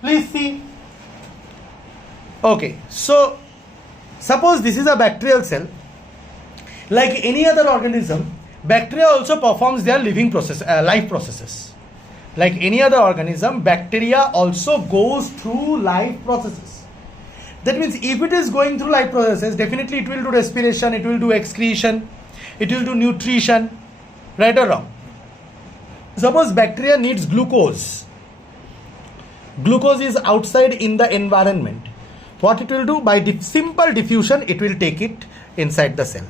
Please see. Okay, so suppose this is a bacterial cell. Like any other organism, bacteria also performs their life processes. Like any other organism, bacteria also goes through life processes. That means if it is going through life processes, definitely it will do respiration, it will do excretion, it will do nutrition, right or wrong? Suppose bacteria needs glucose. Glucose is outside in the environment. What it will do? By simple diffusion, it will take it inside the cell.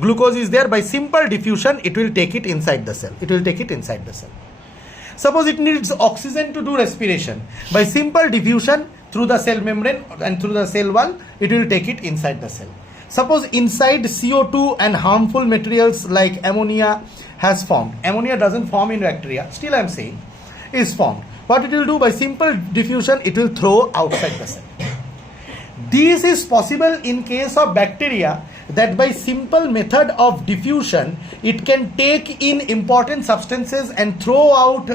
Glucose is there, by simple diffusion, it will take it inside the cell. It will take it inside the cell. Suppose it needs oxygen to do respiration. By simple diffusion through the cell membrane and through the cell wall, it will take it inside the cell. Suppose inside CO2 and harmful materials like ammonia has formed. Ammonia doesn't form in bacteria, still I am saying, is formed. What it will do? By simple diffusion, it will throw outside the cell. This is possible in case of bacteria, that by simple method of diffusion, it can take in important substances and throw out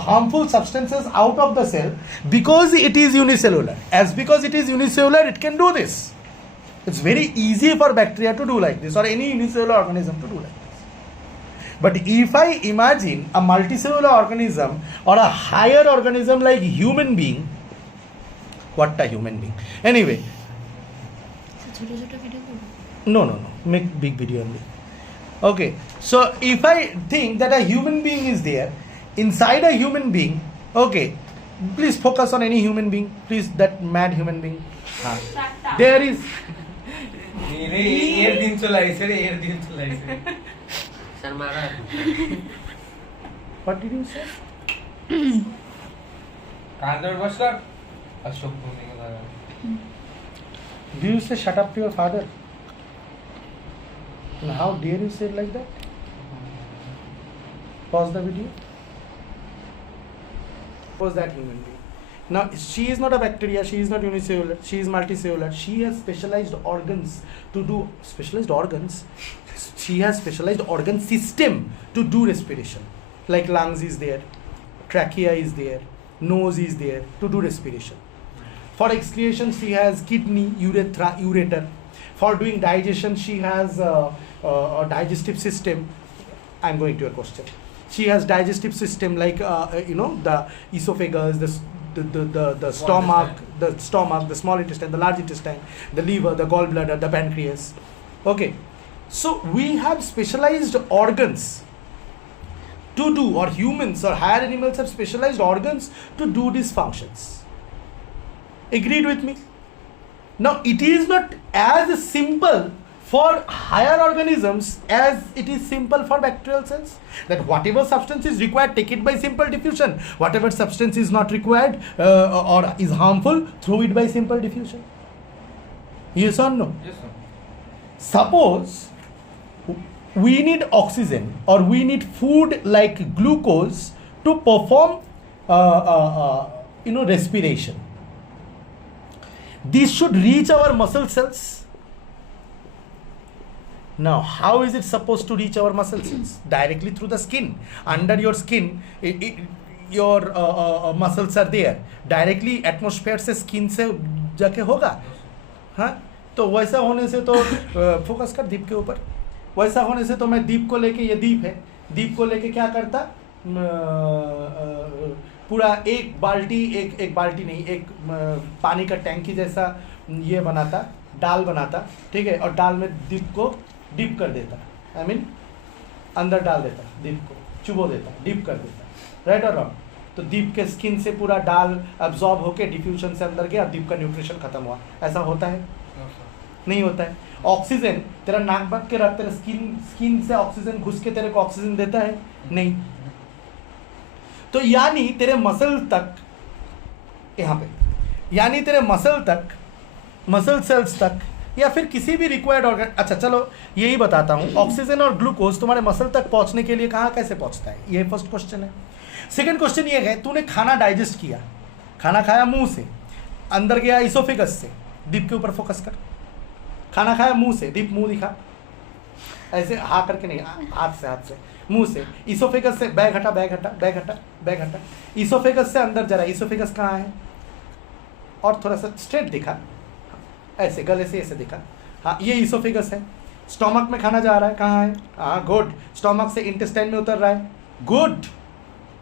harmful substances out of the cell, because it is unicellular. As because it is unicellular, it can do this. It's very easy for bacteria to do like this, or any unicellular organism to do like this. But if I imagine a multicellular organism or a higher organism like human being, what a human being. Anyway, no, make big video only. Okay, so if I think that a human being is there, inside a human being, okay, please focus on any human being, please, that mad human being. There is. What did you say? Do you say shut up to your father? And how dare you say it like that? Pause the video. Pause that human being. Now, she is not a bacteria, she is not unicellular, she is multicellular. She has specialized organs to do specialized organs. She has specialized organ system to do respiration. Like lungs is there, trachea is there, nose is there to do respiration. For excretion, she has kidney, urethra, ureter. For doing digestion, she has a digestive system. I am going to your question. She has digestive system like the esophagus, the stomach, the small intestine, the large intestine, the liver, the gallbladder, the pancreas. Okay, so we have specialized organs to do, or humans or higher animals have specialized organs to do these functions. Agreed with me? Now, it is not as simple for higher organisms as it is simple for bacterial cells, that whatever substance is required, take it by simple diffusion. Whatever substance is not required or is harmful, throw it by simple diffusion. Yes or no? Yes, sir. Suppose we need oxygen or we need food like glucose to perform respiration. This should reach our muscle cells. Now, how is it supposed to reach our muscle cells? Directly through the skin. Under your skin, your muscles are there. Directly atmosphere से skin से जाके होगा. हाँ, तो वैसा होने से तो फोकस कर दीप के ऊपर. वैसा होने से तो मैं दीप को लेके, ये दीप है, दीप को लेके क्या करता, पूरा एक बाल्टी नहीं, एक पानी का टैंकी जैसा ये बनाता, डाल बनाता, ठीक है, और डाल में दीप को डिप कर देता, अंदर डाल देता, दीप को चुबो देता, डिप कर देता, राइट और रॉन्ग? तो दीप के स्किन से पूरा डाल अब्जॉर्ब होके डिफ्यूजन से अंदर गया, दीप का न्यूट्रिशन खत्म हुआ. ऐसा होता है? नहीं होता है. ऑक्सीजन तेरा नाक बक के तेरा स्किन से ऑक्सीजन घुस के तेरे को ऑक्सीजन देता है? नहीं. तो यानी तेरे मसल तक, यहाँ पे, यानी तेरे मसल तक, मसल सेल्स तक, या फिर किसी भी रिक्वायर्ड ऑर्गन. अच्छा चलो यही बताता हूँ, ऑक्सीजन और ग्लूकोज तुम्हारे मसल तक पहुँचने के लिए कहाँ कैसे पहुँचता है, ये फर्स्ट क्वेश्चन है. सेकंड क्वेश्चन ये है, तूने खाना डाइजेस्ट किया, खाना खाया मुंह से, अंदर गया इसोफेगस से, दीप के ऊपर फोकस कर. खाना खाया मुंह से, दीप मुंह दिखा. ऐसे हाँ करके नहीं, हाथ से मुंह से, इसोफेगस से बैग हटा बैग हटा बैग हटा बैग हटा, इसोफेगस से अंदर जा रहा है, इसोफेगस कहाँ है, और थोड़ा सा स्ट्रेट दिखा, ऐसे गले से ऐसे दिखा, हाँ ये इसोफेगस है। स्टोमक में खाना जा रहा है, कहाँ है, हाँ गुड, स्टोमक से इंटेस्टाइन में उतर रहा है, गुड,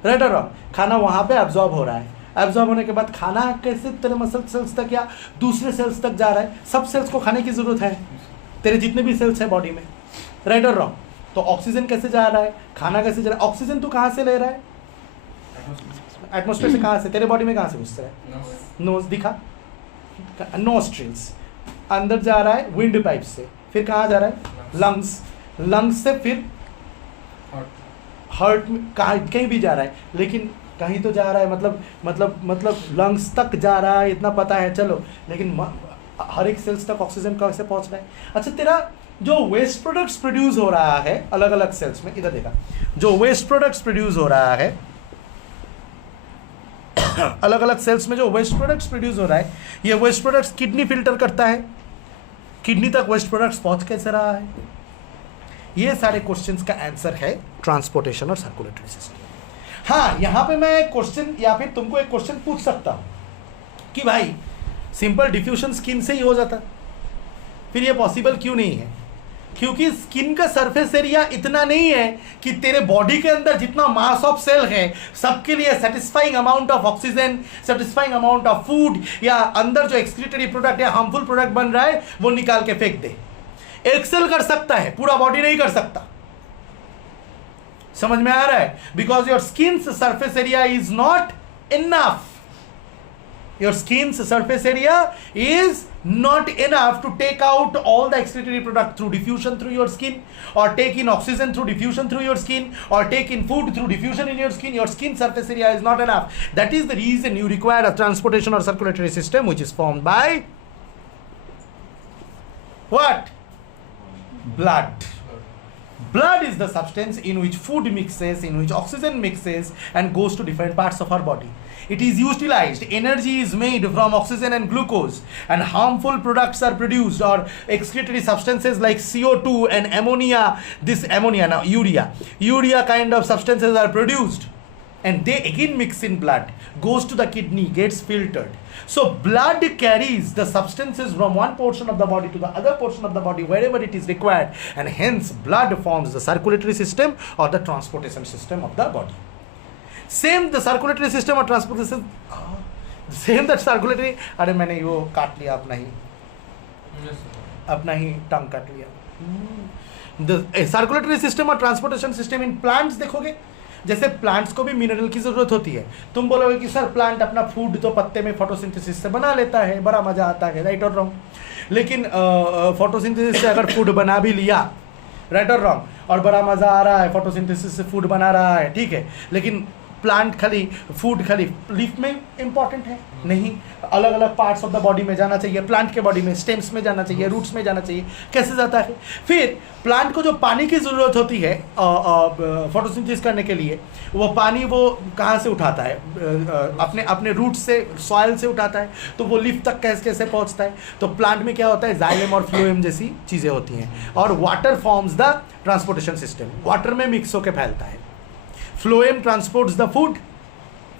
राइट और रॉन्ग, खाना वहाँ पे एब्जॉर्ब हो रहा है, एब्जॉर्ब होने के बाद खाना कैसे तेरे मसल सेल्स तक या दूसरे सेल्स तक जा रहा है, सब सेल्स को खाने की जरूरत है, तेरे जितने भी सेल्स है बॉडी में, राइट और रॉन्ग। तो ऑक्सीजन कैसे जा रहा है, खाना कैसे जा रहा है, ऑक्सीजन तू कहाँ से ले रहा है, एटमोस्फेयर से, कहाँ से, तेरे बॉडी में कहाँ से घुस रहा है, नोज दिखा, नोस्ट्रिल्स, अंदर जा रहा है विंड पाइप से, फिर कहाँ जा रहा है, लंग्स, लंग्स से फिर हार्ट में, कहीं भी जा रहा है, लेकिन कहीं तो जा रहा है, मतलब लंग्स तक जा रहा है, इतना पता है चलो, लेकिन हर एक सेल्स तक ऑक्सीजन कैसे पहुंच रहा है। अच्छा, तेरा जो वेस्ट प्रोडक्ट्स प्रोड्यूस हो रहा है अलग अलग सेल्स में, इधर देखा, जो वेस्ट प्रोडक्ट्स प्रोड्यूस हो रहा है अलग अलग सेल्स में, जो वेस्ट प्रोडक्ट्स प्रोड्यूस हो रहा है, ये वेस्ट प्रोडक्ट्स किडनी फिल्टर करता है, किडनी तक वेस्ट प्रोडक्ट्स पहुंच कैसे रहा है, ये सारे क्वेश्चंस का आंसर है ट्रांसपोर्टेशन और सर्कुलेटरी सिस्टम। हाँ, यहां पे मैं क्वेश्चन या फिर तुमको एक क्वेश्चन पूछ सकता हूं कि भाई सिंपल डिफ्यूजन स्किन से ही हो जाता, फिर ये पॉसिबल क्यों नहीं है, क्योंकि स्किन का सरफेस एरिया इतना नहीं है कि तेरे बॉडी के अंदर जितना मास ऑफ सेल है सबके लिए satisfying amount of oxygen, satisfying amount of food, या अंदर जो एक्सक्रीटरी प्रोडक्ट या हार्मफुल प्रोडक्ट बन रहा है वो निकाल के फेंक दे। एक सेल कर सकता है, पूरा बॉडी नहीं कर सकता। समझ में आ रहा है? Because your skin surface area is not enough, your skin's surface area is not enough to take out all the excretory product through diffusion through your skin, or take in oxygen through diffusion through your skin, or take in food through diffusion in your skin. Your skin surface area is not enough. That is the reason you require a transportation or circulatory system which is formed by what? Blood. Blood is the substance in which food mixes, in which oxygen mixes and goes to different parts of our body. It is utilized, energy is made from oxygen and glucose, and harmful products are produced, or excretory substances like CO2 and ammonia, now urea kind of substances are produced, and they again mix in blood, goes to the kidney, gets filtered. So blood carries the substances from one portion of the body to the other portion of the body wherever it is required, and hence blood forms the circulatory system or the transportation system of the body. Same the circulatory system or transportation, same that circulatory, अरे मैंने वो काट लिया अपना ही टंग काट लिया। The circulatory system और transportation system in plants देखोगे, जैसे प्लांट्स को भी मिनरल की जरूरत होती है। तुम बोलोगे कि सर प्लांट अपना फूड तो पत्ते में फोटोसिंथेसिस से बना लेता है, बड़ा मजा आता है, राइट और रॉन्ग, लेकिन फोटोसिंथेसिस से अगर फूड बना भी लिया, राइट और रॉन्ग, और बड़ा मजा आ रहा है, फोटोसिंथेसिस से फूड बना रहा है, ठीक है, लेकिन प्लांट खाली फूड खाली लीफ में इंपॉर्टेंट है नहीं, अलग अलग पार्ट्स ऑफ द बॉडी में जाना चाहिए, प्लांट के बॉडी में स्टेम्स में जाना चाहिए, रूट्स में जाना चाहिए, कैसे जाता है? फिर प्लांट को जो पानी की ज़रूरत होती है फोटोसिंथेसिस करने के लिए, वो पानी वो कहाँ से उठाता है? अपने रूट से, सॉइल से उठाता है, तो वो लीफ तक कैसे पहुँचता है? तो प्लांट में क्या होता है, जाइलम और फ्लोएम जैसी चीज़ें होती हैं, और water forms the transportation system, water में मिक्स होकर फैलता है। Phloem transports the food,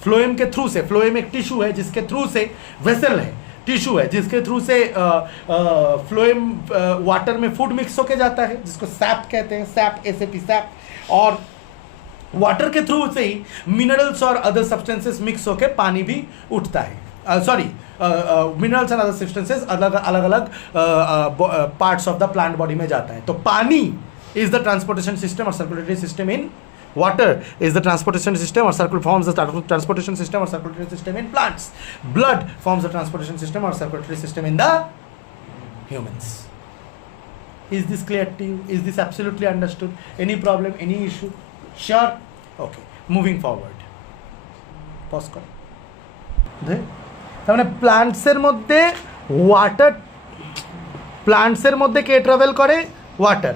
phloem के थ्रू से, फ्लोएम एक टिश्यू है जिसके थ्रू से, वेसल है, टिश्यू है जिसके थ्रू से फ्लोएम वाटर में फूड मिक्स होके जाता है, जिसको सैप कहते हैं, सैप, एसएपी सैप, और वाटर के थ्रू से ही मिनरल्स और अदर सब्सटेंसेस मिक्स होके पानी भी उठता है, sorry minerals and other substances अलग अलग parts of the plant body में जाता है। तो पानी इज द ट्रांसपोर्टेशन सिस्टम और circulatory system in water, is the transportation system or forms the transportation system or circulatory system in plants. Blood forms the transportation system or circulatory system in the humans. Is this clear to you? Is this absolutely understood? Any problem, any issue? Sure? Okay, moving forward. Pause karo. তাহলে প্লান্টসের মধ্যে water, প্লান্টসের মধ্যে কে travel করে? Water.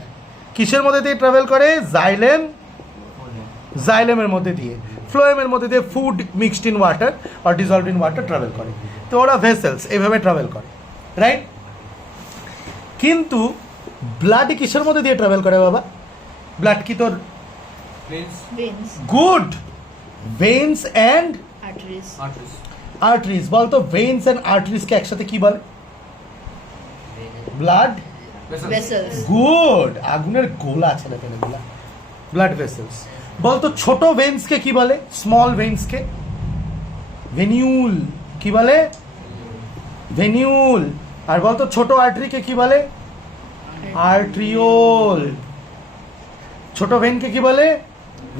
কিসের মধ্যে দিয়ে travel করে? Xylem, জাইলেমের মধ্যে দিয়ে, ফ্লোয়েমের মধ্যে দিয়ে ফুড মিক্সড ইন ওয়াটার আর ডিজলভড ইন ওয়াটার ট্রাভেল করে। তো ওরা ভেসেলস এইভাবে ট্রাভেল করে, রাইট? কিন্তু ব্লাড কিসের মধ্যে দিয়ে ট্রাভেল করে বাবা? ব্লাড কি তোর veins, good veins and arteries, arteries. বলতো ভেন্স অ্যান্ড আর্টারিজকে একসাথে কি বলে? ব্লাড vessels, গুড, আগুনের গোলা ছেলে পেলেগুলা, ব্লাড ভেসেলস। বলতো ছোট ভেন্সকে কি বলে? স্মল ভেন্সকে ভেনিউল। কি বলে? ভেনিউল। আর বলতো ছোট আর্টারিকে কি বলে? আর্ট্রিওল। ছোট ভেনকে কি বলে?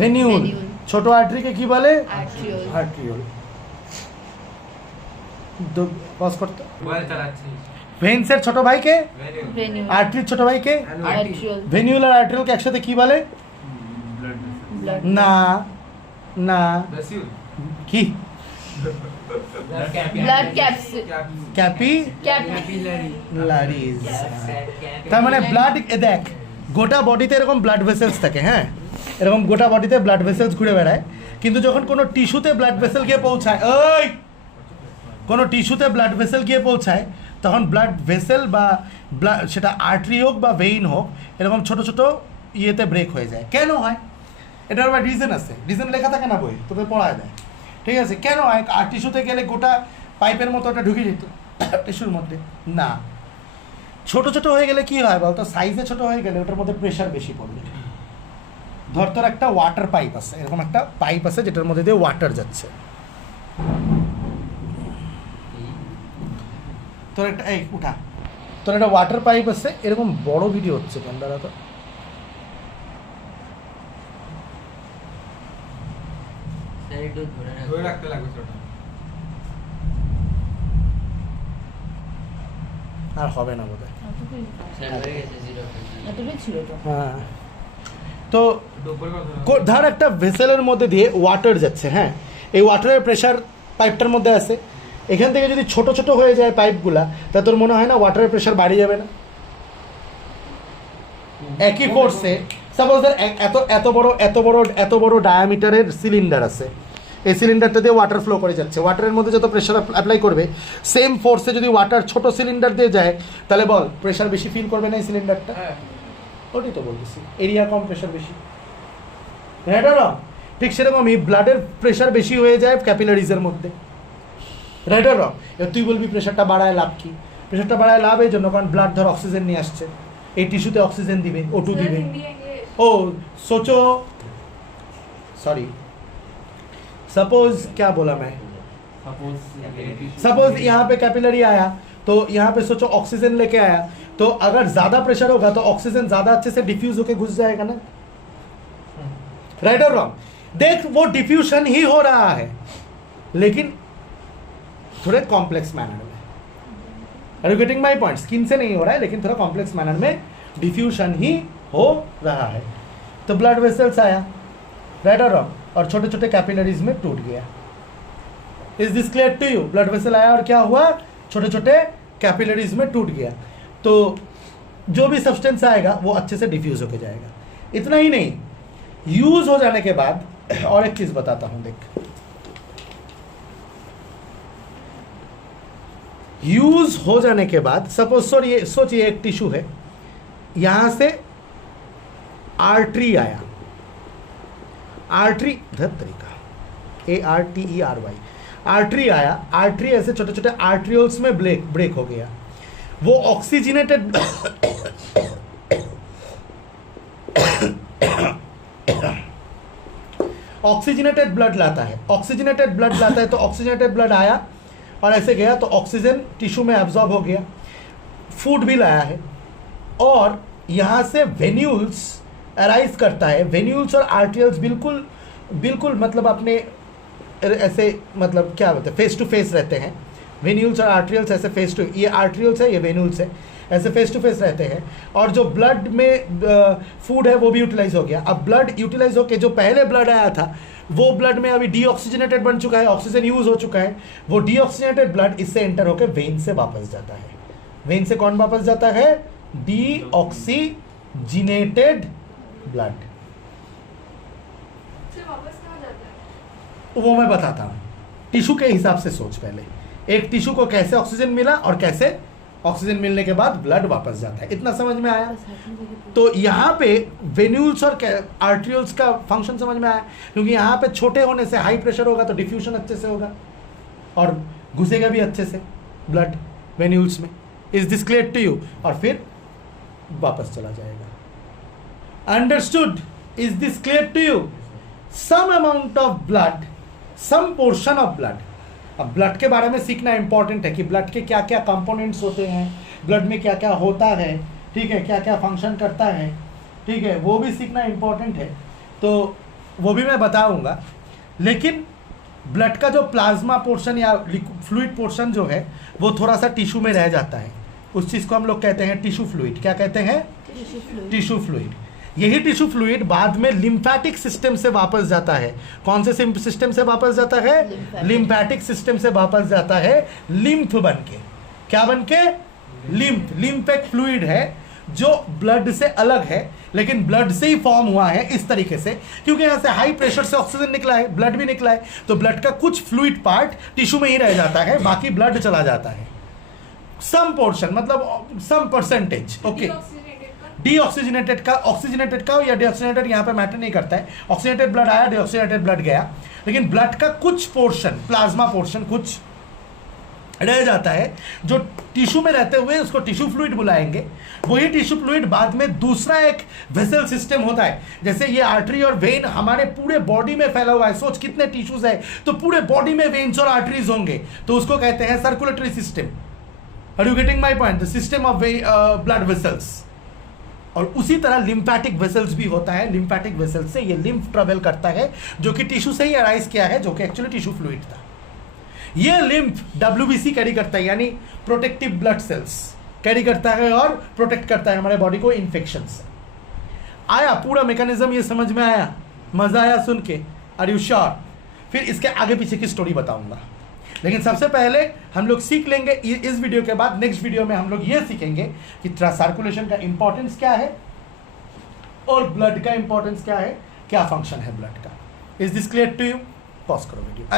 ভেনিউল। Venule। ছোট আর্টারিকে কি বলে? arteriole, আর্ট্রিওল। পজ করতে। মোবাইল চালাচ্ছি ভেন্সের ছোট ভাইকে, venule, আর্টারির ছোট ভাইকে arteriole, ভেনিউল আর আর্ট্রিওলকে একসাথে কি বলে? blood, না না ভেসিউল কি? blood caps, capillaries. তার মানে ব্লাড, দেখ গোটা বডিতে এরকম ব্লাড ভেসেলস থাকে, হ্যাঁ এরকম গোটা বডিতে ব্লাড ভেসেলস ঘুরে বেড়ায়, কিন্তু যখন কোনো টিস্যুতে ব্লাড ভেসেল গিয়ে পৌঁছায়, ওই কোনো টিস্যুতে ব্লাড ভেসেল গিয়ে পৌঁছায়, তখন ব্লাড ভেসেল বা ব্লাড, সেটা আর্টারি হোক বা ভেইন হোক, এরকম ছোট ছোট ইয়েতে ব্রেক হয়ে যায়। কেন হয়? এটার আবার রিজন আছে, রিজন লেখা থাকে না বই, তোদের পড়ায় দেয়, ঠিক আছে? কেন হয়? আর টিস্যুতে গেলে গোটা পাইপের মতো ওটা ঢুকে যেত টিস্যুর মধ্যে না, ছোট ছোট হয়ে গেলে কি হয় বলতো? সাইজে ছোট হয়ে গেলে ওটার মধ্যে প্রেশার বেশি পড়বে। ধর তোর একটা ওয়াটার পাইপ আছে, এরকম একটা পাইপ আছে যেটার মধ্যে দিয়ে ওয়াটার যাচ্ছে, তোর একটা, এই উঠা, তোর একটা ওয়াটার পাইপ আছে, এরকম বড় ভিডিও হচ্ছে কেন দাদা? তো ধরে রাখতে লাগবে ছোট আর হবে না বোধ হয়। এতটাই ছিল তো। হ্যাঁ, তো উপরে কথা ধর একটা ভেসেলের মধ্যে দিয়ে ওয়াটার যাচ্ছে, হ্যাঁ এই ওয়াটারের প্রেশার পাইপটার মধ্যে আছে, এখান থেকে যদি ছোট ছোট হয়ে যায় পাইপগুলা, তা তোর মনে হয় না ওয়াটারের প্রেশার বাড়ে যাবে না? একই ফোর্সে সাপোজ ধর এত বড় ডায়ামিটারের সিলিন্ডার আছে, এই সিলিন্ডারটা দিয়ে ওয়াটার ফ্লো করে যাচ্ছে, ওয়াটারের মধ্যে যত প্রেশার অ্যাপ্লাই করবে, সেম ফোর্সে যদি ওয়াটার ছোট সিলিন্ডার দিয়ে যায়, তাহলে বল প্রেশার বেশি ফিল করবে না এই সিলিন্ডারটা? ওটাই তো বলতেছি, এরিয়া কম প্রেশার বেশি, রাইট অর রং? ঠিক সেরকমই ব্লাডের প্রেশার বেশি হয়ে যায় ক্যাপিলারিজের মধ্যে, রাইট অর রং? এবার তুই বলবি প্রেশারটা বাড়ায় লাভ কি? প্রেশারটা বাড়ায় লাভ এই জন্য, কারণ ব্লাড ধর অক্সিজেন নিয়ে আসছে, এই টিস্যুতে অক্সিজেন দিবে, O2 দিবে। ओ सोचो, सॉरी, सपोज क्या बोला मैं, सपोज यहाँ पे कैपिलरी आया, तो यहाँ पे सोचो ऑक्सीजन लेके आया, तो अगर ज्यादा प्रेशर होगा तो ऑक्सीजन ज्यादा अच्छे से डिफ्यूज होके घुस जाएगा ना, राइट और रॉन्ग? देख वो डिफ्यूजन ही हो रहा है, लेकिन थोड़े कॉम्प्लेक्स मैनर में। Are you getting my point? Skin से नहीं हो रहा है, लेकिन थोड़ा कॉम्प्लेक्स मैनर में डिफ्यूजन ही हो रहा है। तो ब्लड वेसल्स आया, राइट और रॉन्ग, और छोटे छोटे कैपिलरीज में टूट गया। Is this clear to you? Blood vessel आया और क्या हुआ? छोटे छोटे कैपिलरीज में टूट गया, तो जो भी सब्सटेंस आएगा वो अच्छे से डिफ्यूज होके जाएगा। इतना ही नहीं, यूज हो जाने के बाद और एक चीज बताता हूं, देख यूज हो जाने के बाद सपोज सोचिए एक टिश्यू है, यहां से आर्टरी आया, आर्टरी तरीका ARTERY, आर्टरी आया, आर्टरी ऐसे छोटे छोटे आर्ट्रियोल्स में ब्रेक हो गया, वो ऑक्सीजनेटेड ऑक्सीजनेटेड ब्लड लाता है, ऑक्सीजनेटेड ब्लड लाता है, तो ऑक्सीजनेटेड ब्लड आया और ऐसे गया, तो ऑक्सीजन टिश्यू में एब्जॉर्ब हो गया, फूड भी लाया है, और यहाँ से वेन्यूल्स अराइज करता है। वेन्यूल्स और आर्टियल्स बिल्कुल मतलब अपने ऐसे, मतलब क्या बोलते हैं, फेस टू फेस रहते हैं। वेन्यूल्स और आर्टियल्स ऐसे फेस टू, ये आर्टियल्स है, ये वेन्यूल्स है, ऐसे फेस टू फेस रहते हैं, और जो ब्लड में फूड है वो भी यूटिलाइज हो गया। अब ब्लड यूटिलाइज होकर जो पहले ब्लड आया था, वो ब्लड में अभी डीऑक्सीजनेटेड बन चुका है, ऑक्सीजन यूज हो चुका है, वो डीऑक्सीजनेटेड ब्लड इससे एंटर होकर वेन से वापस जाता है। वेन से कौन वापस जाता है? Deoxygenated blood. वो मैं बताता हूं, टिश्यू के हिसाब से सोच पहले, एक टिश्यू को कैसे ऑक्सीजन मिला और कैसे ऑक्सीजन मिलने के बाद ब्लड वापस जाता है। इतना समझ में आया? तो यहाँ पे वेन्यूल्स और आर्ट्रियल्स का फंक्शन समझ में आया, क्योंकि यहाँ पे छोटे होने से हाई प्रेशर होगा तो डिफ्यूजन अच्छे से होगा और घुसेगा भी अच्छे से ब्लड वेन्यूल्स में। Is this clear to you? और फिर वापस चला जाएगा। Understood? Is this clear to you? Some amount of blood, some portion of blood. अब ब्लड के बारे में सीखना इंपॉर्टेंट है कि ब्लड के क्या क्या कंपोनेंट्स होते हैं, ब्लड में क्या क्या होता है, ठीक है, क्या क्या फंक्शन करता है, ठीक है, वो भी सीखना इंपॉर्टेंट है, तो वो भी मैं बताऊंगा। लेकिन ब्लड का जो प्लाज्मा पोर्शन या फ्लूइड पोर्शन जो है वो थोड़ा सा टिश्यू में रह जाता है, उस चीज़ को हम लोग कहते हैं टिश्यू फ्लूइड। क्या कहते हैं? Tissue fluid. यही टिश्यू फ्लूइड बाद में लिम्फैटिक सिस्टम से वापस जाता है। कौन से सिस्टम से वापस जाता है? लिम्फैटिक सिस्टम से वापस जाता है लिम्फ बन के। क्या बन के? लिम्फ। लिम्फ एक फ्लूइड है जो ब्लड से अलग है, लेकिन ब्लड से ही फॉर्म हुआ है इस तरीके से, क्योंकि यहाँ से हाई प्रेशर से ऑक्सीजन निकला है, ब्लड भी निकला है, तो ब्लड का कुछ फ्लूइड पार्ट टिश्यू में ही रह जाता है, बाकी ब्लड चला जाता है। सम पोर्शन मतलब सम परसेंटेज। ओके, डीऑक्सीजनेटेड का, ऑक्सीजनेटेड का या डीऑक्सीजनेटेड यहाँ पे मैटर नहीं करता है। ऑक्सीजनेटेड ब्लड आया, डीऑक्सीजनेटेड ब्लड गया, लेकिन ब्लड का कुछ पोर्शन, प्लाज्मा पोर्शन कुछ रह जाता है जो टिश्यू में रहते हुए उसको टिश्यू फ्लूइड बुलाएंगे। वही टिश्यू फ्लूइड बाद में दूसरा एक वेसल सिस्टम होता है, जैसे ये आर्टरी और वेन हमारे पूरे बॉडी में फैला हुआ है, सोच कितने टिश्यूज है, तो पूरे बॉडी में वेन्स और आर्टरीज होंगे, तो उसको कहते हैं circulatory system. Are you getting my point? The system of blood vessels. और उसी तरह लिम्फैटिक वेसल्स भी होता है। लिम्फैटिक वेसल्स से ये लिम्फ ट्रेवल करता है, जो कि टिश्यू से ही अराइज किया है, जो कि एक्चुअली टिश्यू फ्लूइड था। ये लिम्फ WBC कैरी करता है, यानी प्रोटेक्टिव ब्लड सेल्स कैरी करता है और प्रोटेक्ट करता है हमारे बॉडी को इन्फेक्शन से। आया पूरा मैकेनिज्म? ये समझ में आया? मजा आया सुन के? Are you sure? फिर इसके आगे पीछे की स्टोरी बताऊंगा, लेकिन सबसे पहले हम लोग सीख लेंगे इस वीडियो के बाद। नेक्स्ट वीडियो में हम लोग ये सीखेंगे कि सर्कुलेशन का इंपॉर्टेंस क्या है और ब्लड का इंपॉर्टेंस क्या है, क्या फंक्शन है ब्लड का। Is this clear to you? Pause करो वीडियो।